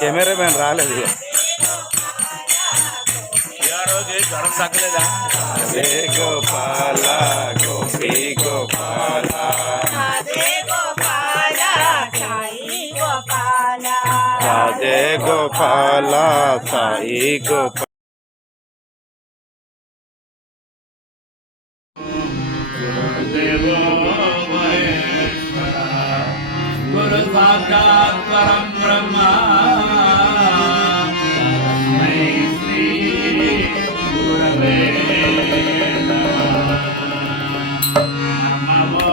కెమెరామెన్ రాలేదు జ్వరం తగ్గలేదా? గోపాల గోపీ గోపాల రాధే గోపాల సాయి గోపాల. గురు సాక్షాత్ పరం బ్రహ్మ శ్రీ గురవే నమః.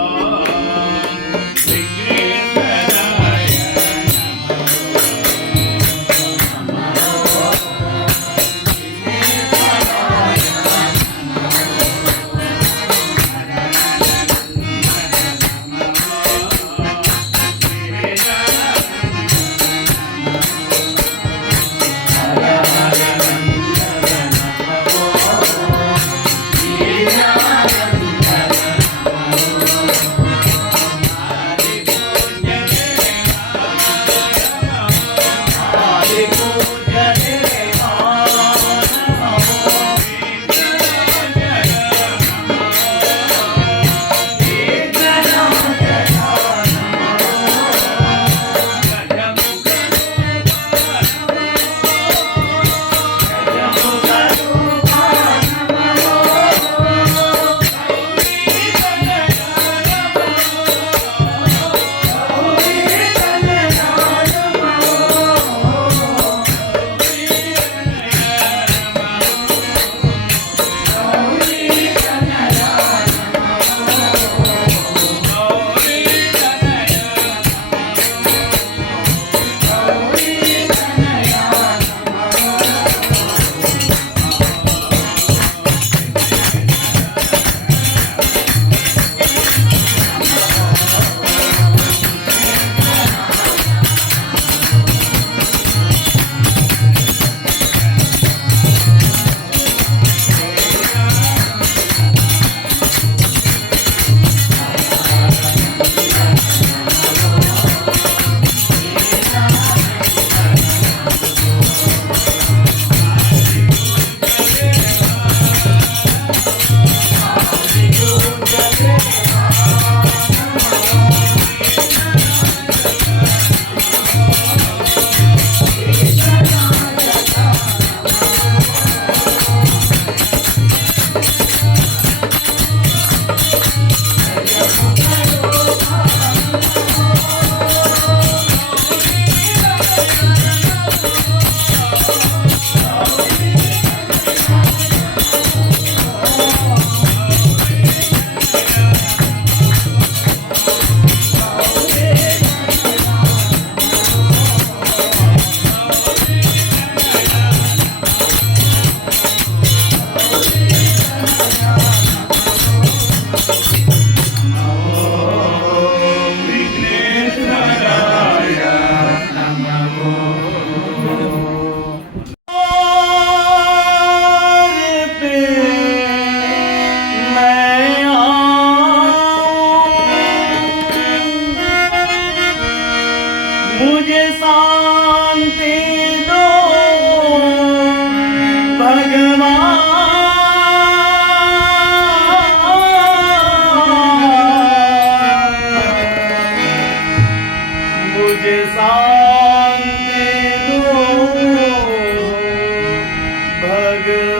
मुझे शांति दो भगवान, मुझे शांति दो भगवान।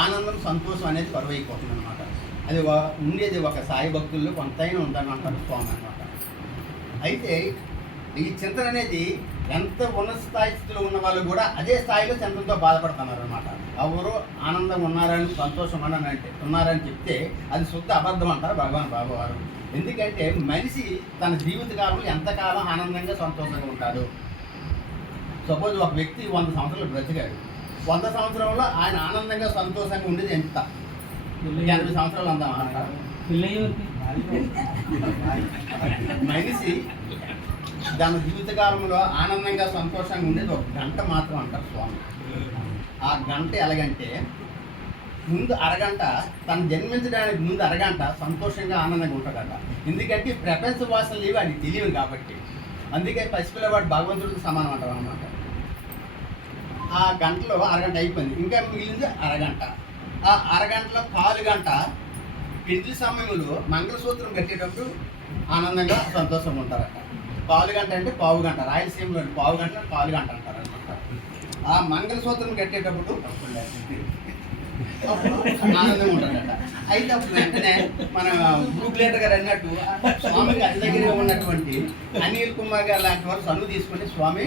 ఆనందం సంతోషం అనేది కరువైపోతుంది అనమాట. అది ఉండేది ఒక సాయి భక్తుల్లో కొంతైనా ఉందని అంటారు స్వామి అనమాట. అయితే ఈ చింతన అనేది ఎంత ఉన్నత స్థాయి స్థితిలో ఉన్న వాళ్ళు కూడా అదే స్థాయిలో చింతనతో బాధపడుతున్నారు అనమాట. ఎవరు ఆనందంగా ఉన్నారని సంతోషం ఉన్నారని చెప్తే అది శుద్ధ అబద్ధం అంటారు భగవాన్ బాబా వారు. ఎందుకంటే మనిషి తన జీవితకాలంలో ఎంతకాలం ఆనందంగా సంతోషంగా ఉంటాడు. సపోజ్ ఒక వ్యక్తి 100 సంవత్సరాలు బ్రతికాడు. 100 సంవత్సరంలో ఆయన ఆనందంగా సంతోషంగా ఉండేది ఎంత? 80 సంవత్సరాలు అందాం అంటారు. మనిషి తన జీవితకాలంలో ఆనందంగా సంతోషంగా ఉండేది 1 గంట మాత్రం అంటారు స్వామి. ఆ గంట ఎలాగంటే ముందు అరగంట తను జన్మించడానికి ముందు అరగంట సంతోషంగా ఆనందంగా ఉంటాడట. ఎందుకంటే ప్రపంచ వాసనలు ఇవి అది తెలియదు కాబట్టి. అందుకే పసిపిల్లవాడు భగవంతుడికి సమానం అంటారు అన్నమాట. ఆ గంటలో అరగంట అయిపోయింది, ఇంకా మిగిలింది అరగంట. ఆ అరగంటలో 1/4 గంట పెళ్లి సమయంలో మంగళసూత్రం కట్టేటప్పుడు ఆనందంగా సంతోషంగా ఉంటారట. 1/4 గంట అంటే పావు గంట, రాయలసీమలో 1/4 గంట 1/4 గంట అంటారు అనమాట. ఆ మంగళసూత్రం కట్టేటప్పుడు ఆనందంగా ఉంటాడట. అయితే అప్పుడు వెంటనే మన గ్రూప్ లీడర్ గారు అన్నట్టు స్వామికి అతి దగ్గరగా ఉన్నటువంటి అనిల్ కుమార్ గారు లాంటి వారు సనువు తీసుకుని, స్వామి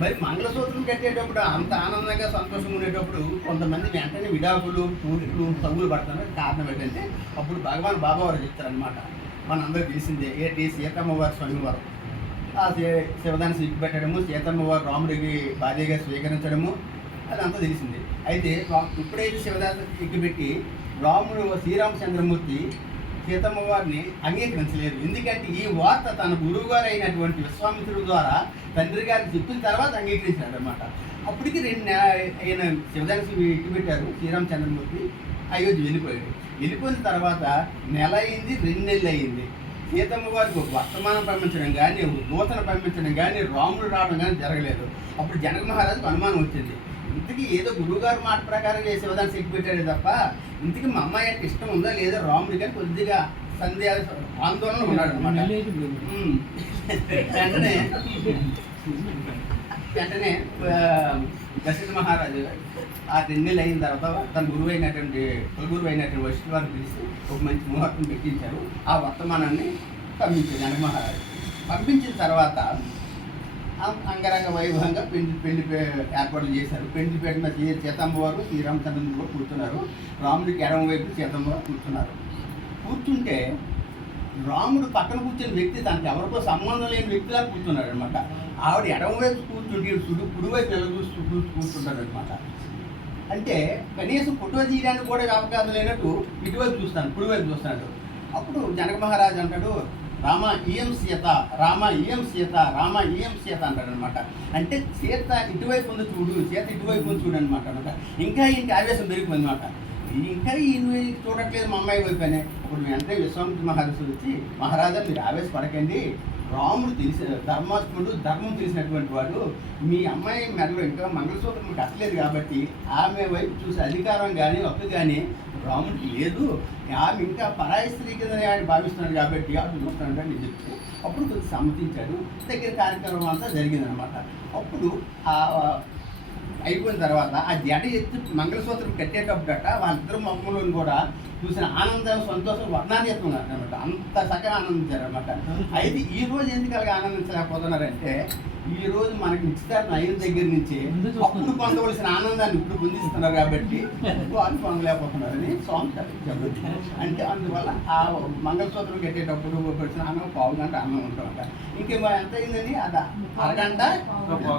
మరి మంగళసూత్రం కట్టేటప్పుడు అంత ఆనందంగా సంతోషంగా ఉండేటప్పుడు కొంతమంది వెంటనే విడాకులు పూర్తులు తగులు పడుతున్నారు. కారణం ఏంటంటే అప్పుడు భగవాన్ బాబా వారు చెప్తారనమాట. మనందరూ తెలిసిందే ఏంటి, సీతమ్మ వారి స్వామి వారు ఆ శివదాన్ని సిగ్గు పెట్టడము, సీతమ్మ వారు రాముడికి భార్యగా స్వీకరించడము అదంతా తెలిసింది. అయితే ఇప్పుడైతే శివదాన్ని సిగ్గుపెట్టి రాముడు శ్రీరామచంద్రమూర్తి సీతమ్మ వారిని అంగీకరించలేదు. ఎందుకంటే ఈ వార్త తన గురువు గారు అయినటువంటి విశ్వామిత్రుడి ద్వారా తండ్రి గారికి చెప్పిన తర్వాత అంగీకరించాడు అనమాట. అప్పటికి 2 ఆయన శివదాన్ని ఇట్టుపెట్టారు శ్రీరామచంద్రమూర్తి. అయోధ్య వెళ్ళిపోయాడు. వెళ్ళిపోయిన తర్వాత నెల అయింది, 2 నెలలు అయింది. సీతమ్మ వారికి ఒక వర్తమానం పంపించడం కానీ, ఒక దూతను పంపించడం కానీ, రాముడు రావడం కానీ జరగలేదు. అప్పుడు జనక మహారాజుకు అనుమానం వచ్చింది. ఇంతకీ ఏదో గురువుగారు మాట ప్రకారం శివదాన్ని సిగ్గు పెట్టాడు తప్ప ఇంతకీ మా అమ్మాయి అంటే ఇష్టం ఉందా లేదా రాముడి కానీ కొద్దిగా ఆందోళన ఉన్నాడు అనమాట. వెంటనే దశరథ మహారాజు ఆ 2 నెలలు అయిన తర్వాత తన గురువు అయినటువంటి కులగురువు అయినటువంటి వశిష్ఠుల వారిని పిలిచి ఒక మంచి ముహూర్తం పెట్టించారు. ఆ వర్తమానాన్ని పంపించారు జనక మహారాజు. పంపించిన తర్వాత అంగరంగ వైభవంగా పెళ్లి ఏర్పాట్లు చేశారు. పెళ్లి పెట్టిన సీతమ్మ వారు శ్రీరామచంద్రుని కూడా కూర్చున్నారు. రాముడికి ఎడమ వైపు సీతమ్మ వారు కూర్చున్నారు. కూర్చుంటే రాముడు పక్కన కూర్చున్న వ్యక్తి తనకి ఎవరికో సంబంధం లేని వ్యక్తిలా కూర్చున్నాడు అనమాట. ఆవిడ ఎడమ వైపు కూర్చుంటే కుడివైపు నిలదూస్తూ కూర్చుంటాడు అనమాట. అంటే కనీసం ఫోటో తీయడానికి కూడా అవకాశం లేనట్టు ఇటువైపు చూస్తాను, కుడివైపు చూస్తాడు. అప్పుడు జనక మహారాజు అంటాడు, రామ ఈయం సీత, రామ ఈయం సీత, రామ ఈయం సీత అంటాడు అనమాట. అంటే సీత ఇటువైపు ఉంది చూడు, సీత ఇటువైపు ఉంది చూడు అనమాట. ఇంకా ఆవేశం దొరికింది అనమాట. ఇంకా ఈయన చూడట్లేదు మా అమ్మాయి వైపు అని. అప్పుడు వెంటనే విశ్వామిత్ర మహర్షి వచ్చి, మహారాజా మీరు ఆవేశపడకండి, రాముడు ధర్మాత్ముడు, ధర్మం తెలిసినటువంటి వాడు, మీ అమ్మాయి మెడలో ఇంకా మంగళసూత్రం కట్టలేదు కాబట్టి ఆమె వైపు చూసే అధికారం కానీ హక్కు కానీ రాముడికి లేదు. ఆమె ఇంకా పరాయి స్త్రీ కిందని ఆయన భావిస్తున్నాడు కాబట్టి అటు చూస్తాడంటే నేను చెప్తే అప్పుడు కొంచెం సమ్మతించాడు. దగ్గర కార్యక్రమం అంతా జరిగిందనమాట. అప్పుడు అయిపోయిన తర్వాత ఆ జడ ఎత్తి మంగళసూత్రం కట్టేటప్పుడట వాళ్ళిద్దరు మొక్కలో కూడా చూసిన ఆనందం సంతోషం వర్ణాతీతం అనమాట. అంత చక్కగా ఆనందించారు అనమాట. అయితే ఈ రోజు ఎందుకు అలాగే ఆనందించలేకపోతున్నారంటే ఈ రోజు మనకి నిశ్చితార్థం అయిన దగ్గర నుంచి అప్పుడు పొందవలసిన ఆనందాన్ని ఇప్పుడు పొందిస్తున్నారు కాబట్టి వాళ్ళు పొందలేకపోతున్నారని స్వామి చెప్తారు. అంటే అందువల్ల ఆ మంగళసూత్రం కట్టేటప్పుడు వచ్చిన అన్నం 1/4 గంట అన్నం ఉంటామంట. ఇంకేమో ఎంత అయిందని అది అరగంట,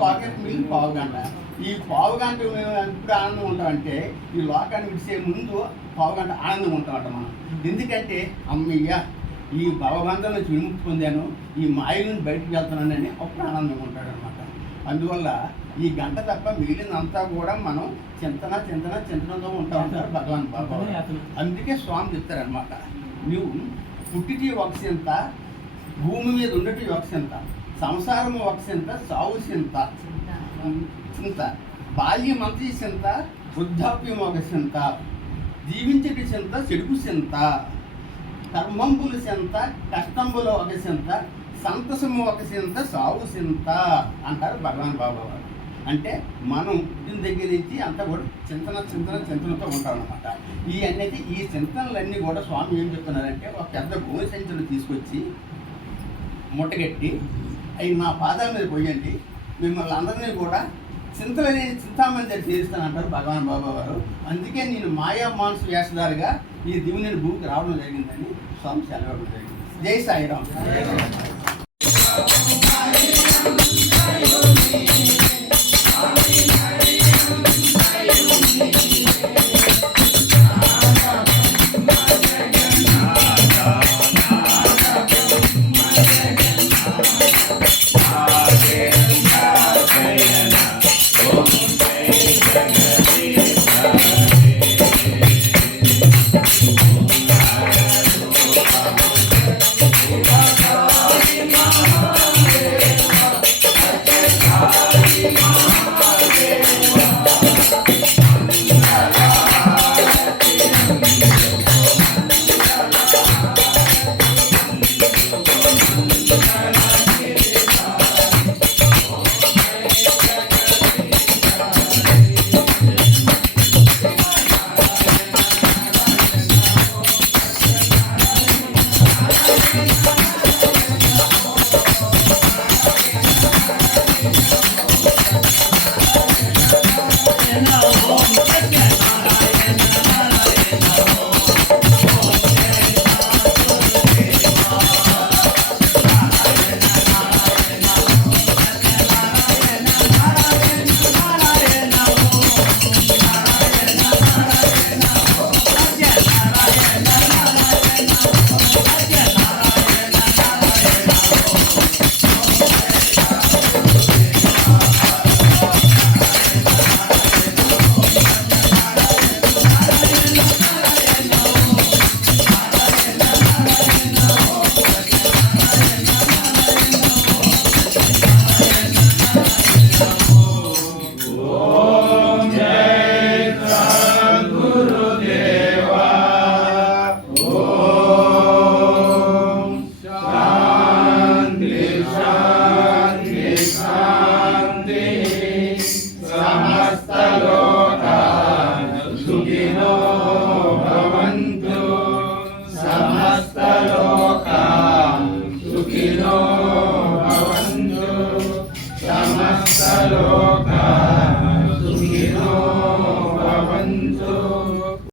పాకెట్ మిగిలిన 1/4 గంట. ఈ 1/4 గంట ఎప్పుడు ఆనందం ఉంటామంటే ఈ లోకాన్ని విడిచే ముందు 1/4 గంట ఆనందం ఉంటామంట మనం. ఎందుకంటే అమ్మయ్య ఈ భవబంధం నుంచి విముక్తి పొందాను, ఈ మాయ నుంచి బయటకు వెళ్తున్నానని అప్పుడు ఆనందంగా ఉంటాడు అనమాట. అందువల్ల ఈ గంట తప్ప మిగిలినంతా కూడా మనం చింతనతో ఉంటా ఉంటారు భగవాన్ బాబా. అందుకే స్వామి చెప్తారనమాట, నువ్వు పుట్టిటి వక్షంత, భూమి మీద ఉండటి వక్షంత, సంసారము వక్షంత, సావు చింత చింత, బాల్యమంతి చింత, వృద్ధాప్యం ఒక చింత, జీవించటి చింత, చెడుపు చింత, కర్మంబులు చింత, కష్టంబులు ఒక చింత, సంతసము ఒక చింత, సావు చింత అంటారు భగవాన్ బాబా వారు. అంటే మనం పుట్టిన దగ్గర నుంచి అంతా కూడా చింతనతో ఉంటాం అనమాట. ఈ చింతనలన్నీ కూడా స్వామి ఏం చెప్తున్నారంటే ఒక పెద్ద గోనె సంచులు తీసుకొచ్చి ముట్టగట్టి అవి నా పాదాల మీద పోయండి, మిమ్మల్ని అందరినీ కూడా చింతామణి చేస్తానంటారు భగవాన్ బాబా వారు. అందుకే నేను మాయా మానసు వేషధారిగా ఈ దివుని భూమికి రావడం జరిగిందని స్వామి సెలవు జరిగింది. జై సాయిరామ్.